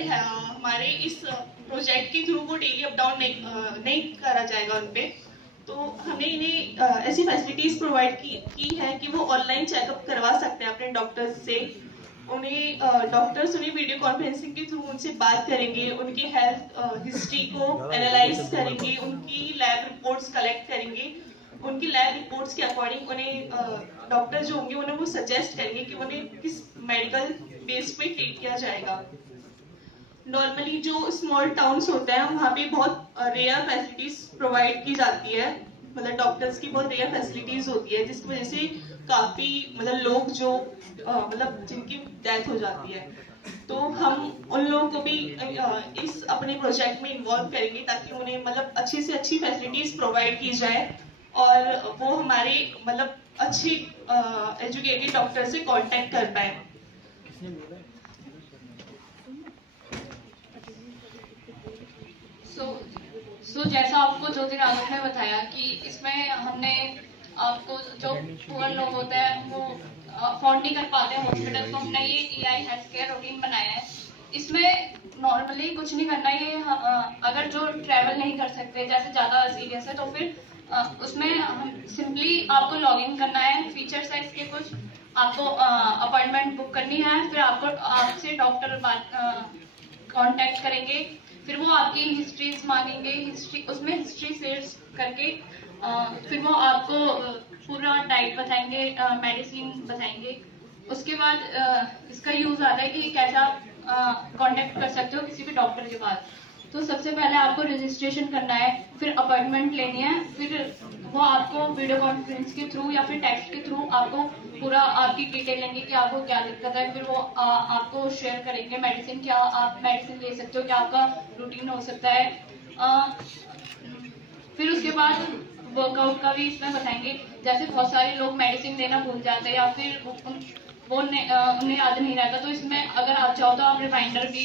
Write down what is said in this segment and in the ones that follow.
हमारे इस प्रोजेक्ट के थ्रू वो डेली अप डाउन नहीं करा जाएगा उन पे। तो हमने इन्हें ऐसी फैसिलिटीज प्रोवाइड की है कि वो ऑनलाइन चेकअप करवा सकते हैं अपने डॉक्टर्स से। उन्हें डॉक्टर्स उन्हें वीडियो कॉन्फ्रेंसिंग के थ्रू उनसे बात करेंगे, उनकी हेल्थ हिस्ट्री को एनालाइज करेंगे, उनकी लैब रिपोर्ट्स कलेक्ट करेंगे। उनकी लैब रिपोर्ट्स के अकॉर्डिंग उन्हें डॉक्टर जो होंगे उन्हें वो सजेस्ट करेंगे कि उन्हें किस मेडिकल बेस पे ट्रीट किया जाएगा। नॉर्मली जो स्मॉल टाउन्स होते हैं वहाँ पे बहुत रेयर फैसिलिटीज प्रोवाइड की जाती है, मतलब डॉक्टर्स की बहुत रेयर फैसिलिटीज होती है, जिसकी वजह से काफी मतलब लोग जो मतलब जिनकी डेथ हो जाती है। तो हम उन लोगों को भी इस अपने प्रोजेक्ट में इन्वॉल्व करेंगे ताकि उन्हें मतलब अच्छी से अच्छी फैसिलिटीज प्रोवाइड की जाए और वो हमारे मतलब अच्छी एजुकेटेड डॉक्टर से कांटेक्ट कर पाए। सो जैसा आपको ज्योतिरादित्य ने बताया कि इसमें हमने आपको जो पुअर लोग होते हैं वो अफोर्ड नहीं कर पाते हैं हॉस्पिटल, तो हमने ये EI हेल्थ केयर रूटीन बनाया है। इसमें नॉर्मली कुछ नहीं करना, ये अगर जो ट्रैवल नहीं कर सकते जैसे ज़्यादा सीरियस है तो फिर उसमें हम सिंपली आपको लॉग इन करना है। फीचर्स है इसके कुछ, आपको अपॉइंटमेंट बुक करनी है, फिर आपको आपसे डॉक्टर बात कांटेक्ट करेंगे, फिर वो आपकी हिस्ट्रीज मांगेंगे, उसमें हिस्ट्री शेयर करके फिर वो आपको पूरा डाइट बताएंगे, मेडिसिन बताएंगे। उसके बाद इसका यूज आता है कि कैसे आप कांटेक्ट कर सकते हो किसी भी डॉक्टर के पास। तो सबसे पहले आपको रजिस्ट्रेशन करना है, फिर अपॉइंटमेंट लेनी है, फिर वो आपको वीडियो कॉन्फ्रेंस के थ्रू या फिर टेक्स्ट के थ्रू आपको पूरा आपकी डिटेल लेंगे कि आपको क्या दिक्कत है, फिर वो आपको शेयर करेंगे मेडिसिन, क्या आप मेडिसिन ले सकते हो, क्या आपका रूटीन हो सकता है। फिर उसके बाद वर्कआउट का भी इसमें बताएंगे, जैसे बहुत सारे लोग मेडिसिन लेना भूल जाते हैं या फिर उन्हें याद नहीं रहता, तो इसमें अगर आप चाहो तो आप रिमाइंडर भी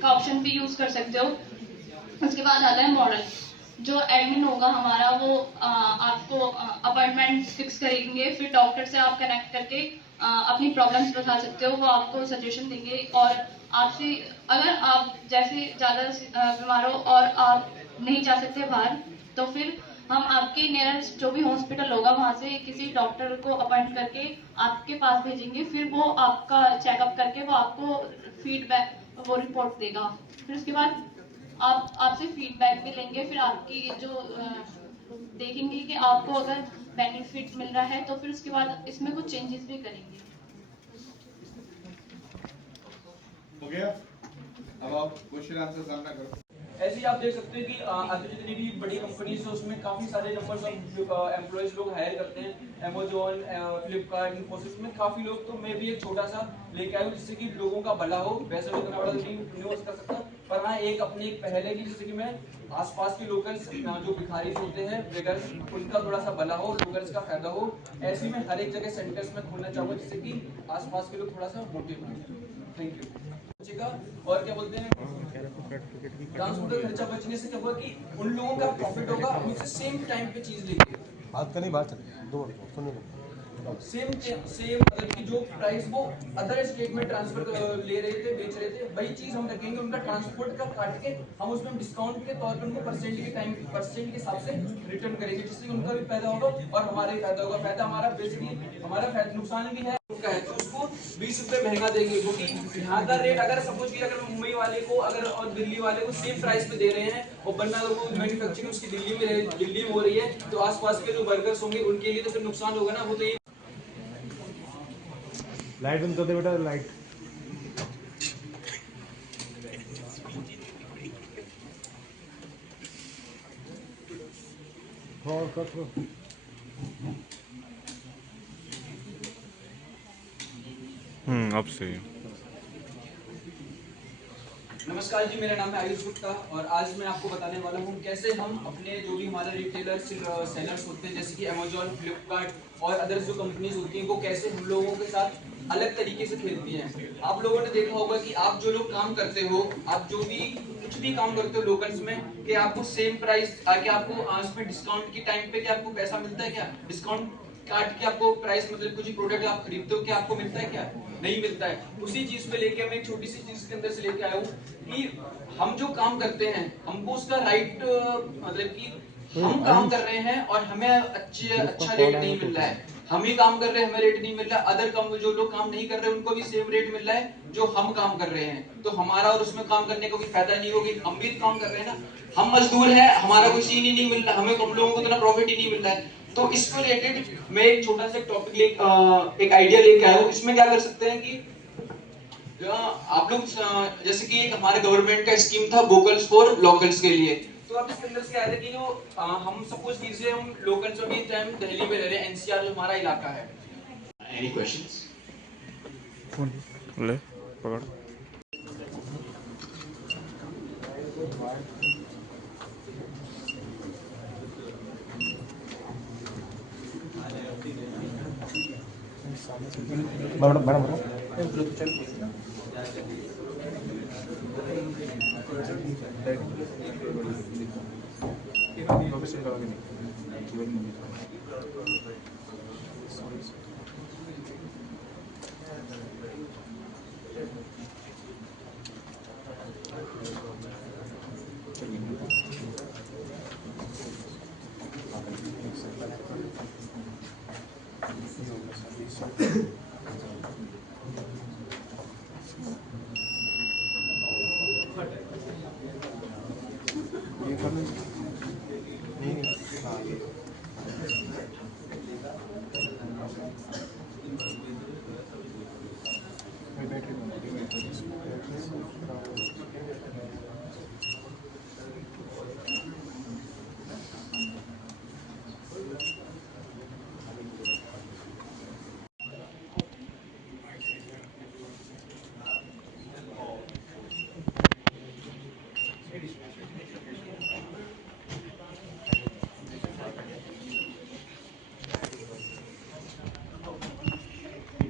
का ऑप्शन भी यूज कर सकते हो। उसके बाद आता है मॉडल, जो एडमिन होगा हमारा वो आपको अपॉइंटमेंट फिक्स करेंगे, फिर डॉक्टर से आप कनेक्ट करके अपनी प्रॉब्लम्स बता सकते हो, वो आपको सजेशन देंगे। और आपसे अगर आप जैसे ज़्यादा बीमार हो और आप नहीं जा सकते बाहर, तो फिर हम आपके नियरेस्ट जो भी हॉस्पिटल होगा वहाँ से किसी डॉक्टर को अपॉइंट करके आपके पास भेजेंगे, फिर वो आपका चेकअप करके वो आपको फीडबैक वो रिपोर्ट देगा। फिर उसके बाद आपसे फीडबैक भी लेंगे, फिर आपकी जो देखेंगे कि आपको अगर बेनिफिट मिल रहा है तो फिर उसके बाद इसमें कुछ चेंजेस भी करेंगे। हो गया, अब आप क्वेश्चन आंसर सामना करो। ऐसे ही आप देख सकते हैं कि आगे जितनी भी बड़ी कंपनीज है उसमें काफी सारे नंबर्स ऑफ एम्प्लॉयज लोग हायर करते हैं। Amazon, फ्लिपकार्ट, इन्फोसिस में काफी लोग, तो मैं भी एक छोटा सा लेके आया हूँ जिससे कि लोगों का भला हो। वैसे तो इतना बड़ा नहीं हो सकता, पर हाँ एक अपनी एक पहल है कि जैसे कि मैं आसपास के लोकल्स जो भिखारी होते हैं बेगर्स, उनका थोड़ा सा भला हो, लोकल्स का फायदा हो। ऐसे में हर एक जगह सेंटर्स में खोलना चाहूंगा जिससे कि आसपास के लोग थोड़ा सा मोटिव बने। Thank you. और क्या बोलते हैं, ट्रांसपोर्ट का खर्चा बचने से क्या होगा कि उन लोगों का प्रॉफिट होगा, मुझसे सेम टाइम पे चीज लेंगे। बात करनी, बात चले दो सुनो सेम मतलब कि जो प्राइस वो अदर स्टेट में ट्रांसफर ले रहे थे, बेच रहे थे, वही चीज हम रखेंगे, उनका ट्रांसपोर्ट का काट के हम उसमें डिस्काउंट के तौर पर उनको परसेंट के हिसाब से रिटर्न करेंगे, जिससे उनका भी फायदा होगा और हमारा भी फायदा होगा। फायदा हमारा बेसिकली हमारा नुकसान भी है उनका है, तो उसको 20 रुपए महंगा देंगे, क्योंकि यहाँ का रेट अगर सपोज की अगर मुंबई वाले को अगर और दिल्ली वाले को सेम प्राइस पे दे रहे हैं और बनना लोगों को मैन्युफैक्चरिंग उसकी दिल्ली में हो रही है, तो आसपास के जो वर्कर्स होंगे उनके लिए तो फिर नुकसान होगा ना। वो तो ये लाइट बंद कर दे बेटा, लाइट। और करो। अब से नमस्कार जी, मेरा नाम है आयुष गुप्ता और आज मैं आपको बताने वाला हूँ कैसे हम अपने जो भी हमारे रिटेलर सेलर्स होते हैं जैसे कि Amazon, फ्लिपकार्ट और अदर्स जो कंपनीज होती हैं, वो कैसे हम लोगों के साथ अलग तरीके से खेलती हैं। आप लोगों ने देखा होगा कि आप जो लोग काम करते हो, आप जो भी कुछ भी काम करते हो लोकल्स में, कि आपको सेम प्राइस आके आपको उसमें डिस्काउंट की टाइम पे क्या आपको पैसा मिलता है, क्या डिस्काउंट काट के आपको प्राइस, मतलब कुछ प्रोडक्ट आप खरीदते हो क्या आपको मिलता है, क्या नहीं मिलता है। उसी चीज को लेके मैं एक छोटी सी चीज के अंदर से लेके आया हूँ कि हम जो काम करते हैं हमको उसका राइट, मतलब कि हम काम कर रहे हैं और हमें अच्छा रेट नहीं मिल रहा है, हम ही काम कर रहे हैं हमें रेट नहीं मिल रहा, अदर काम जो लोग काम नहीं कर रहे उनको भी सेम रेट मिल रहा है जो हम काम कर रहे हैं, तो हमारा और उसमें काम करने का कोई फायदा नहीं होगी। हम भी काम कर रहे हैं ना, हम मजदूर हैं, हमारा कोई सीन ही नहीं मिल रहा, हमें कम लोगों को इतना प्रॉफिट ही नहीं मिल रहा है। तो इसको रिलेटेड मैं एक छोटा सा टॉपिक एक आइडिया लेके आया हूँ। इसमें क्या कर सकते हैं कि आप लोग जैसे कि एक हमारे गवर्नमेंट का स्कीम था वोकल्स फॉर लोकल्स के लिए, तो आप इसके अंदर से आया था कि जो हम सपोज कीजिए हम लोकल्स अभी टाइम दिल्ली में रह रहे हैं, एनसीआर जो हमारा इलाका है। Any questions? ले पकड़।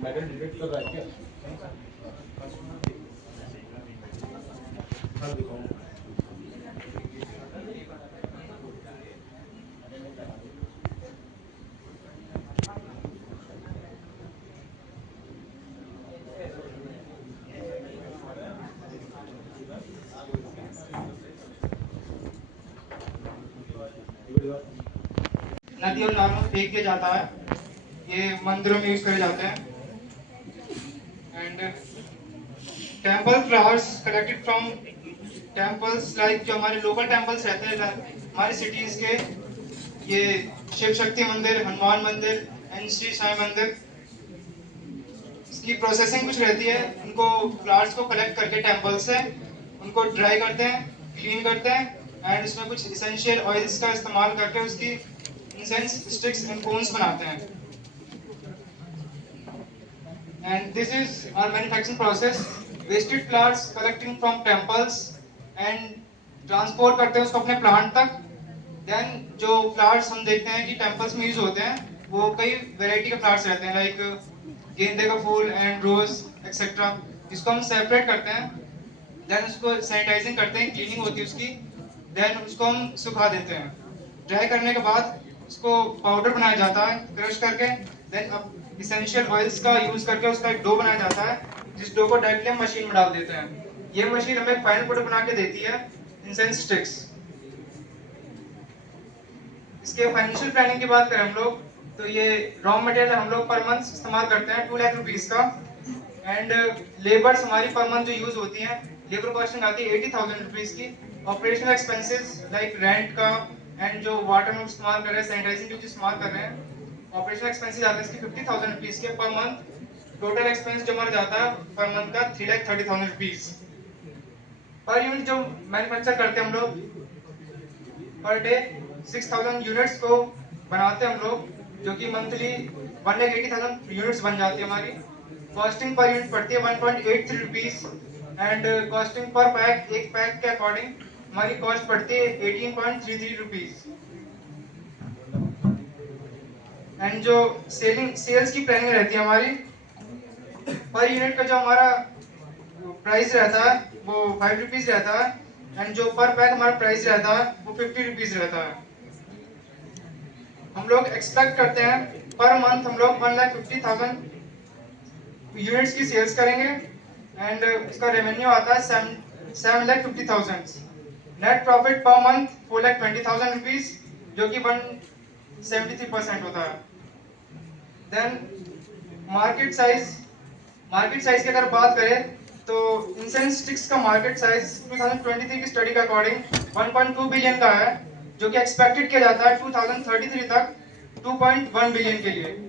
मैडम डिटेक्ट कर रहा है क्या? हाँ दिखाओ। नदी और नालों में फेंक दिया जाता है, ये मंदिरों में यूज करे जाते हैं। And temple flowers collected from temples, like जो हमारे लोकल टेम्पल्स रहते हैं हमारी सिटीज के, ये शिव शक्ति मंदिर, हनुमान मंदिर एंड श्री साई मंदिर। इसकी प्रोसेसिंग कुछ रहती है, उनको फ्लावर्स को कलेक्ट करके टेम्पल से उनको ड्राई करते हैं, क्लीन करते हैं एंड उसमें कुछ इसेंशियल ऑयल्स का इस्तेमाल करके उसकी इंसेंस स्टिक्स एंड कोन्स बनाते हैं। And this is our manufacturing process. Wasted flowers collecting from temples and transport करते हैं उसको अपने प्लांट तक। देन जो फ्लावर्स हम देखते हैं कि टेम्पल्स में यूज होते हैं वो कई वैरायटी के फ्लावर्स रहते हैं, लाइक गेंदे का फूल एंड रोज एक्सेट्रा, जिसको हम सेपरेट करते हैं। देन उसको सैनिटाइजिंग करते हैं, क्लीनिंग होती है उसकी। देन उसको हम सुखा देते हैं, ड्राई करने के बाद उसको पाउडर बनाया जाता है क्रश करके। देन अब इसेंशियल ऑयल्स का यूज करके उसका एक डो बनाया जाता है, जिस डो को डायरेक्टली हम मशीन में डाल देते हैं। ये मशीन हमें फाइनल प्रोडक्ट बना के देती है, इंसेंस स्टिक्स। इसके फाइनेंशियल प्लानिंग की बात करें हम लोग, तो ये रॉ मटेरियल हम लोग पर मंथ इस्तेमाल करते हैं 2 लाख रुपीस का। एंड लेबर्स हमारी पर मंथ जो यूज होती है, लेबर कॉस्टिंग आती है 80,000 रुपीस की। ऑपरेशनल एक्सपेंसेस लाइक रेंट का एंड जो वाटर में इस्तेमाल कर रहे हैं, सैनिटाइजिंग जो इस्तेमाल कर रहे हैं, ऑपरेशनल एक्सपेंसेस आते हैं इसकी 50,000 रुपीस के पर मंथ। टोटल एक्सपेंस जो हमारा जाता है पर मंथ का 3,30,000 रुपीस। पर यूनिट जो मैन्युफैक्चर करते हैं हम लोग पर डे 6,000 यूनिट्स को बनाते हैं हम लोग, जो कि मंथली 1,80,000 यूनिट्स बन जाती है हमारी। कॉस्टिंग पर यूनिट पड़ती है 1.83 रुपीस एंड कॉस्टिंग पर पैक, एक पैक के अकॉर्डिंग हमारी कॉस्ट पड़ती है 18.33 रुपीस। एंड जो सेल्स की प्लानिंग रहती है हमारी, पर यूनिट का जो हमारा प्राइस रहता है वो 5 रुपीज रहता है एंड जो पर पैक हमारा प्राइस रहता है वो 50 रुपीज रहता है। हम लोग एक्सपेक्ट करते हैं पर मंथ हम लोग 1,50,000 यूनिट्स की सेल्स करेंगे एंड इसका रेवेन्यू आता है 7,50,000। Net profit per month 4,20,000 rupees, जो कि 173% होता है। देन मार्केट साइज की अगर बात करें तो इंसेंस स्टिक्स का मार्केट साइज 2023 की स्टडी के अकॉर्डिंग 1.2 बिलियन का है, जो कि एक्सपेक्टेड किया जाता है 2033 तक 2.1 बिलियन के लिए।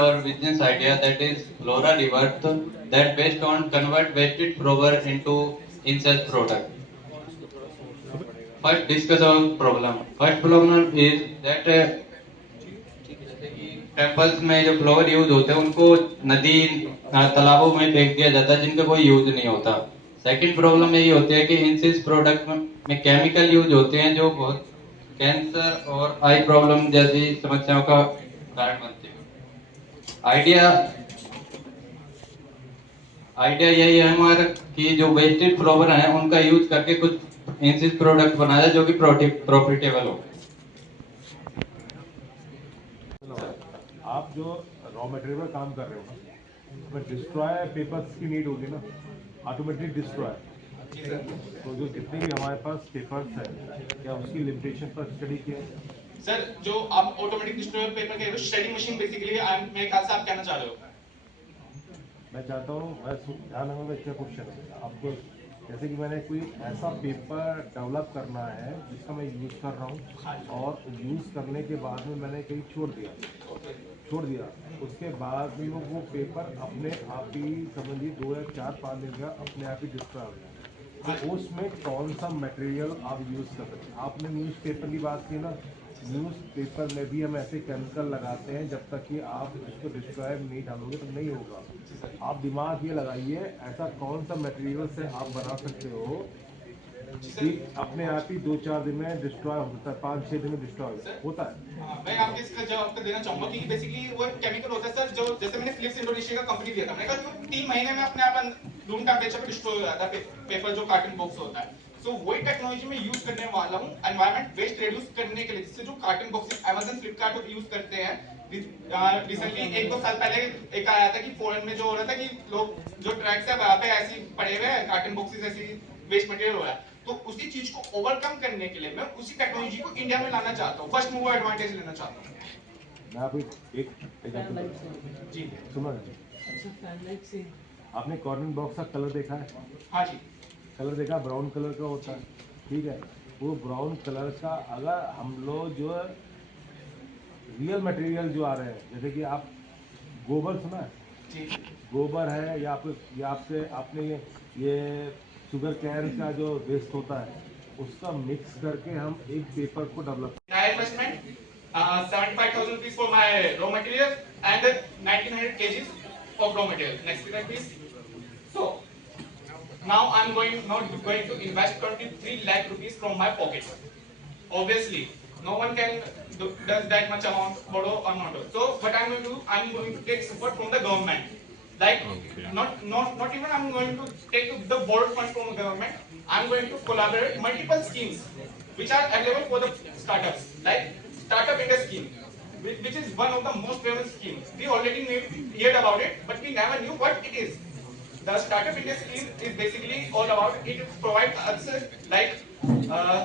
Our business idea that is Flora Rebirth, that based on convert wasted flower into incense product. First discuss our problem. First problem is that temples में जो फ्लावर यूज होते हैं उनको नदी तालाबों में फेंक दिया जाता है जिनका कोई यूज नहीं होता। सेकंड प्रॉब्लम यही होती है कि इंसेंस प्रोडक्ट में केमिकल यूज होते हैं जो बहुत कैंसर और आई प्रॉब्लम जैसी समस्याओं का कारण बनते हैं। आइडिया यही है हमारा कि जो वेस्टेड फ्लावर हैं उनका यूज करके कुछ इंसेंस प्रोडक्ट बनाया जो कि प्रॉफिटेबल हो। आप जो रॉ मटेरियल में काम कर रहे हो ना, उसमें डिस्ट्रॉय पेपर्स की नीड होगी ना, ऑटोमेटिक डिस्ट्रॉय। तो जो जितने भी हमारे पास पेपर्स हैं, क्या उसकी लिमिटेशन पर स्टडी किया? सर जो आप ऑटोमेटिक डिस्ट्रॉयर पेपर कह रहे हो, शेडिंग मशीन बेसिकली मेरे ख्याल से आप कहना चाह रहे हो। मैं चाहता हूँ ध्यान रखना अच्छा क्वेश्चन है आपको। जैसे कि मैंने कोई ऐसा पेपर डेवलप करना है जिसका मैं यूज़ कर रहा हूँ और यूज़ करने के बाद में मैंने कहीं छोड़ दिया, उसके बाद में वो पेपर अपने आप ही समझिए 2 या 4-5 दिन का अपने आप ही डिस्ट्रॉय हो गया। तो उसमें कौन सा मटेरियल आप यूज़ कर सकते हैं? आपने न्यूज़पेपर की बात की ना, न्यूज़पेपर में भी हम ऐसे केमिकल लगाते हैं जब तक कि आप उसको डिस्ट्रॉय नहीं डालोगे तो नहीं होगा। आप दिमाग ये लगाइए ऐसा कौन सा मटेरियल से आप बना सकते हो कि अपने आप ही 2-4 दिन में डिस्ट्रॉय हो सकता है, 5-6 दिन में डिस्ट्रॉय होता है। मैं आपके इसका जवाब देना चाहूंगा कि बेसिकली वो केमिकल होता है सर, जो जैसे मैंने फिलिप्स इंडोनेशिया का कंपनी लिया था, मैंने कहा 3 महीने में अपने आप रूम टेम्परेचर पे डिस्ट्रॉय हो जाता है पेपर जो कार्टन बॉक्स होता है। सो वही टेक्नोलॉजी में यूज करने वाला हूँ एनवायरमेंट वेस्ट रिड्यूस करने के लिए, जिससे जो carton boxes Amazon Flipkart use करते हैं। रिसेंटली 1-2 साल पहले एक आया था कि फॉरेन में जो हो रहा था कि लोग जो ट्रैक्स है वहां पे ऐसे पड़े हुए हैं कार्टन बॉक्सेस, ऐसी वेस्ट मटेरियल हो रहा है। तो उसी चीज को ओवरकम करने के लिए मैं उसी टेक्नोलॉजी को इंडिया में लाना चाहता हूँ, फर्स्ट मूवर एडवांटेज लेना चाहता हूँ। मैं आपको एक एग्जांपल जी सुनो। आपने कॉटन बॉक्स का कलर देखा है? हाँ जी। कलर देखा, ब्राउन कलर का होता है, ठीक है। वो ब्राउन कलर का अगर हम लोग जो रियल मटेरियल जो आ रहे हैं, जैसे कि आप गोबर सुना है? जी गोबर है या आपने ये शुगर कैन का जो वेस्ट होता है उसका मिक्स करके हम एक पेपर को डेवलप। नया investment 75,000 rupees for my raw material and 1900 kgs of raw material. Next slide please. So now I'm not going to invest 23 lakh rupees from my pocket. Obviously no one can does that much amount borrow amount. So what I'm going to do, I'm going to take support from the government. Like not even I'm going to take the borrowed funds from the government. I'm going to collaborate multiple schemes which are available for the startups, like Startup India scheme, which is one of the most famous schemes. We already heard about it, but we never knew what it is. The Startup India scheme is basically all about it provides access, like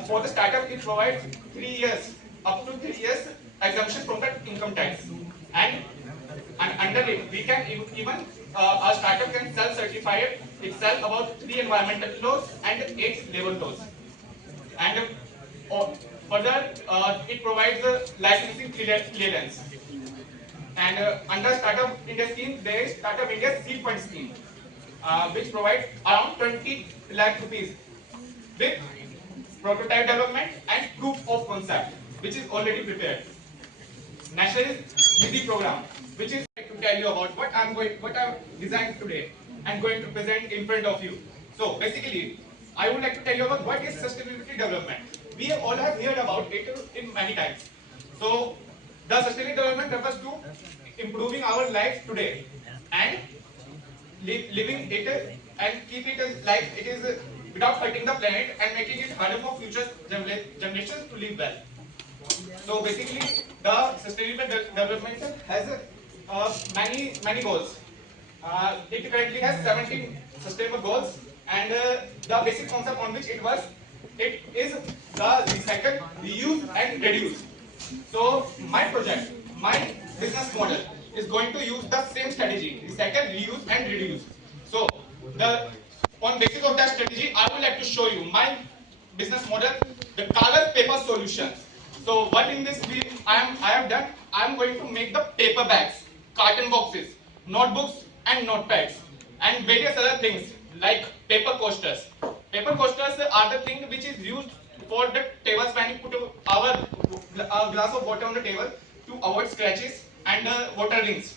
for the startup it provides 3 years, up to 3 years exemption from the income tax, and under it we can even our startup can self-certify itself about 3 environmental laws and 8 labor laws, and further it provides licensing clearance. And under Startup India scheme there is Startup India Seed Fund scheme, which provides around 20 lakh rupees with prototype development and proof of concept, which is already prepared. National Nidhi program, which is to tell you about what I've designed today and going to present in front of you. So basically, I would like to tell you about what is sustainability development. We all have heard about it in many times. So the sustainable development refers to improving our life today and living it and keep it as like it is without hurting the planet and making it harder for future generations to live well. So basically, the sustainable development has many goals. It currently has 17 sustainable goals, and the basic concept on which it works, it is the recycle, reuse, and reduce. So my project, my business model is going to use the same strategy: recycle, reuse, and reduce. So the on basis of that strategy, I would like to show you my business model, the color paper solutions. So what in this I have done, I am going to make the paper bags, carton boxes, notebooks and notepads, and various other things like paper coasters. Paper coasters are the thing which is used for the table spanning, put our glass of water on the table to avoid scratches and water rings.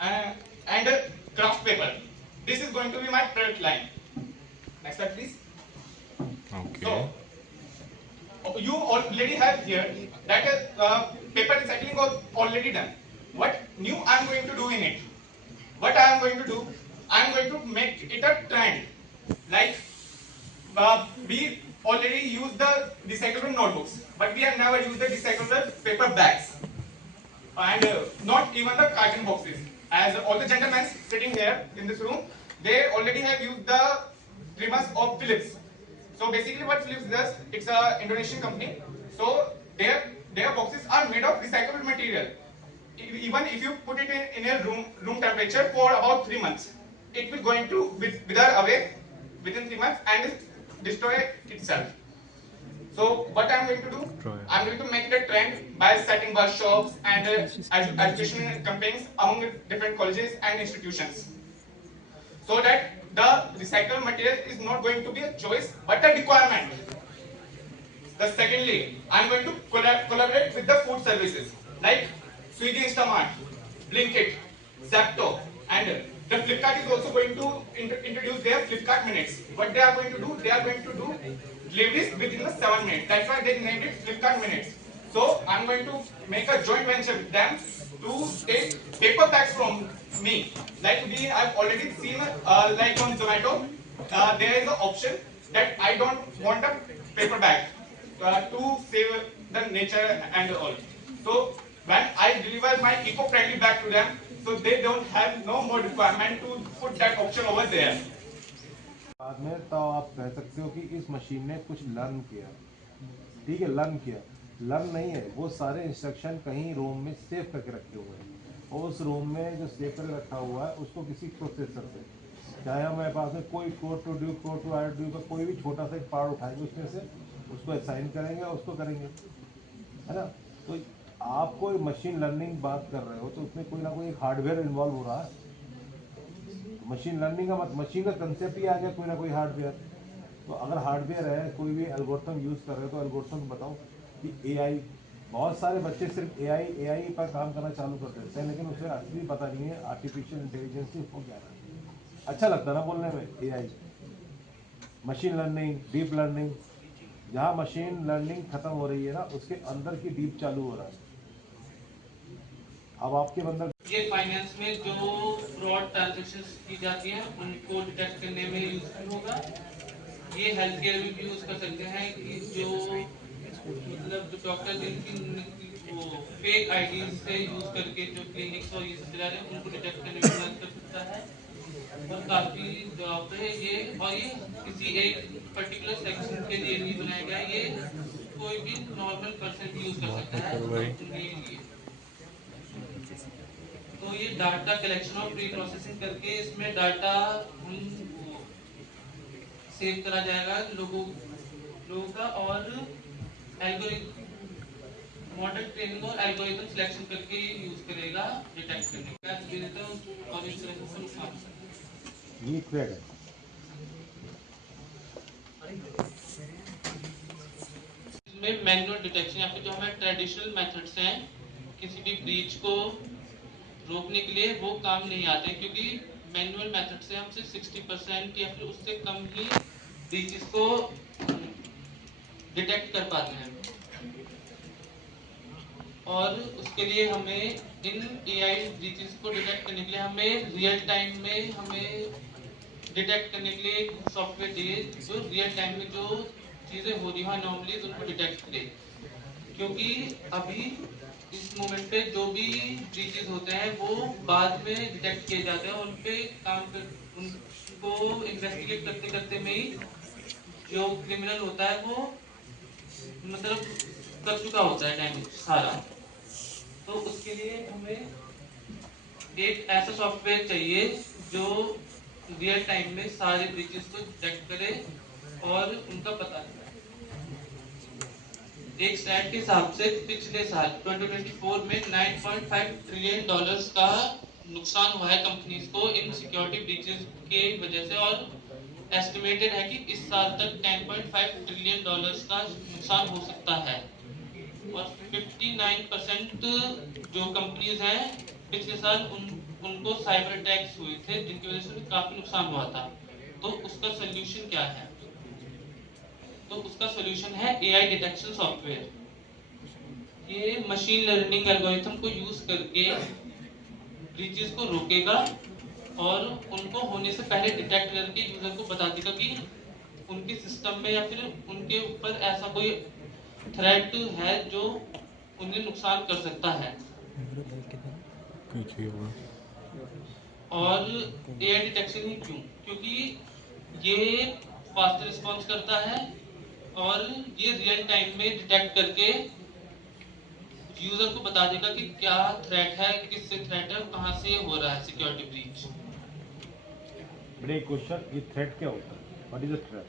And craft paper. This is going to be my product line. Next slide, please. Okay. So you already have here that paper recycling was already done. What new I am going to do in it? What I am going to do? I am going to make it a trend. Like we already use the recyclable notebooks, but we have never used the recyclable paper bags, and not even the carton boxes. As all the gentlemen sitting here in this room, they already have used the trimmers of Philips. So basically what Philips does, it's a Indonesian company. So their boxes are made of recyclable material. Even if you put it in a room temperature for about 3 months, it will going to wither away within 3 months and destroy itself. So what I'm going to do, I'm going to make the trend by setting workshops and education campaigns among different colleges and institutions, so that the recycled material is not going to be a choice but a requirement. The secondly, I'm going to collaborate with the food services like Swiggy Instamart, Blinkit, Zapto, and the Flipkart is also going to introduce their Flipkart Minutes. What they are going to do, they are going to do deliveries within the 7 minutes. That's why they named it Flipkart Minutes. So I'm going to make a joint venture with them to take paper bags from me. Like we have already seen, like on Zomato, there is an option that I don't want a paper bag to save the nature and all. So when I deliver my eco-friendly bag to them, so they don't have no more requirement to put that option over there. बाद में तो आप कह सकते हो कि इस machine ने कुछ लर्न किया, ठीक है, लर्न किया, लर्न नहीं है, वो सारे इंस्ट्रक्शन कहीं रोम में सेव करके रखे हुए हैं, और उस रोम में जो सेव करके रखा हुआ है उसको किसी प्रोसेसर से, चाहे हमारे पास में कोई कोड टू आर ड्यू का कोई भी छोटा सा एक पार्ट उठाएंगे उसमें से, उसको असाइन करेंगे और उसको करेंगे, है ना। तो आप कोई मशीन लर्निंग बात कर रहे हो तो उसमें कोई ना कोई एक हार्डवेयर इन्वॉल्व हो रहा है। मशीन लर्निंग का मशीन का कंसेप्ट ही आ गया कोई ना कोई हार्डवेयर। तो अगर हार्डवेयर है, कोई भी एल्गोरिथम यूज़ कर रहे हो तो एल्गोरिथम बताओ कि एआई, बहुत सारे बच्चे सिर्फ एआई पर काम करना चालू कर देते हैं, लेकिन उसे असली पता नहीं है आर्टिफिशियल इंटेलिजेंस हो क्या है। अच्छा लगता है ना बोलने में AI, machine learning, deep learning, जहाँ मशीन लर्निंग खत्म हो रही है ना उसके अंदर की डीप चालू हो रहा है। अब आपके अंदर ये फाइनेंस में जो फ्रॉड ट्रांजैक्शंस की जाती हैं उनको डिटेक्ट करने में यूजफुल होगा। ये हेल्थ केयर में भी यूज कर सकते हैं कि जो मतलब जो डॉक्टर जिनकी वो फेक आईडी से यूज करके जो क्लिनिक्स और ये सब चला रहे हैं उनको डिटेक्ट करने में मदद कर सकता है। और काफी जॉब है ये, और ये किसी एक पर्टिकुलर सेक्शन के लिए भी बनाया गया है। ये कोई भी नॉर्मल पर्सन भी यूज कर सकता है। तो ये डाटा कलेक्शन और प्री प्रोसेसिंग करके इसमें डाटा हम सेव करा जाएगा लोगों का, और मॉडल ट्रेनिंग और एल्गोरिथम सिलेक्शन करके यूज करेगा डिटेक्ट करने का। दे देता हूं और इस तरह से सब काम ये ट्रेड है। इसमें मैनुअल डिटेक्शन या फिर जो हमारे ट्रेडिशनल मेथड्स हैं किसी भी ब्रीच को रोकने के लिए वो काम नहीं आते, क्योंकि मैनुअल मेथड से हम सिर्फ 60% या फिर उससे कम ही ब्रीचेस को डिटेक्ट कर पाते हैं। और उसके लिए हमें इन एआई ब्रीचेस को डिटेक्ट करने के लिए हमें रियल टाइम में हमें डिटेक्ट करने के लिए एक सॉफ्टवेयर चाहिए जो रियल टाइम में जो चीज़ें हो रही हैं अनॉमलीज उनको डिटेक्ट करे। क्योंकि अभी इस मोमेंट पे जो भी ब्रीचेस होते हैं वो बाद में डिटेक्ट किए जाते हैं, उन पे उनको इन्वेस्टिगेट करते करते में ही जो क्रिमिनल होता है वो मतलब कर चुका होता है डैमेज सारा। तो उसके लिए हमें एक ऐसा सॉफ्टवेयर चाहिए जो रियल टाइम में सारे ब्रीचेस को डिटेक्ट करे और उनका पता लगाए। एक स्टैट के हिसाब से पिछले साल 2024 में 9.5 ट्रिलियन डॉलर्स का नुकसान हुआ है कंपनीज को इन सिक्योरिटी ब्रीचेस के वजह से, और एस्टिमेटेड है कि इस साल तक 10.5 ट्रिलियन डॉलर्स का नुकसान हो सकता है। और 59% जो कंपनीज हैं पिछले साल उनको साइबर अटैक्स हुए थे जिनकी वजह से काफी नुकसान हुआ था। तो उसका सोल्यूशन क्या है? तो उसका सोल्यूशन है एआई डिटेक्शन सॉफ्टवेयर। ये मशीन लर्निंग एल्गोरिथम को यूज करके ब्रीचेस को रोकेगा और उनको होने से पहले डिटेक्ट करके यूजर को बता देगा कि उनके सिस्टम में या फिर उनके ऊपर ऐसा कोई थ्रेट है जो उन्हें नुकसान कर सकता है। और एआई डिटेक्शन ही क्यों? क्योंकि ये फास्ट रिस्पॉन्स करता है और ये रियल टाइम में डिटेक्ट करके यूजर को बता देगा कि क्या थ्रेट है, किससे थ्रेट है, कहाँ से हो रहा है सिक्योरिटी ब्रीच। बट एक क्वेश्चन, ये थ्रेट क्या होता है? What is the threat?